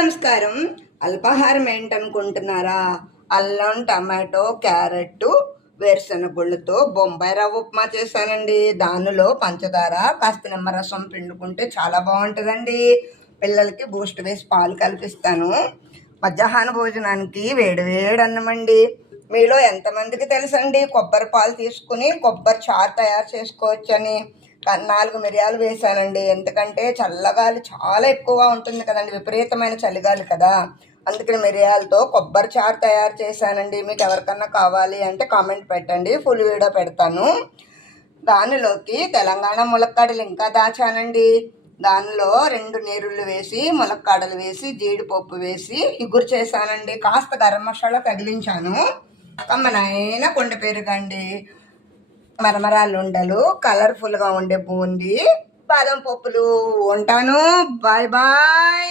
నమస్కారం. అల్పాహారం ఏంటనుకుంటున్నారా? అల్లం, టమాటో, క్యారెట్, వేరుశెనగ గుళ్ళతో బొంబాయి రవ్వ ఉప్మా చేశానండి. దానిలో పంచదార కాస్త నిమ్మరసం పిండుకుంటే చాలా బాగుంటుందండి. పిల్లలకి బూస్ట్ వేసి పాలు కల్పిస్తాను. మధ్యాహ్న భోజనానికి వేడి వేడి అన్నమండి. మీలో ఎంతమందికి తెలుసండి కొబ్బరి పాలు తీసుకుని కొబ్బరి చారు తయారు చేసుకోవచ్చని? 4 మిరియాలు వేసానండి. ఎందుకంటే చల్లగాలి చాలా ఎక్కువగా ఉంటుంది కదండి, విపరీతమైన చలిగాలి కదా, అందుకని మిరియాలతో కొబ్బరి చారు తయారు చేశానండి. మీకు ఎవరికన్నా కావాలి అంటే కామెంట్ పెట్టండి, ఫుల్ వీడియో పెడతాను. దానిలోకి తెలంగాణ ములక్కాడలు ఇంకా దాచానండి. దానిలో 2 నీరుళ్ళు వేసి ములక్కాడలు వేసి జీడిపప్పు వేసి ఇగురు చేశానండి. కాస్త గరం మసాలా తగిలించాను. కమ్మనైన కొండ పెరుగండి, మరమరాలు ఉండలు, కలర్ఫుల్గా ఉండే బూందీ, బాదం పప్పులు. ఉంటాను. Bye bye.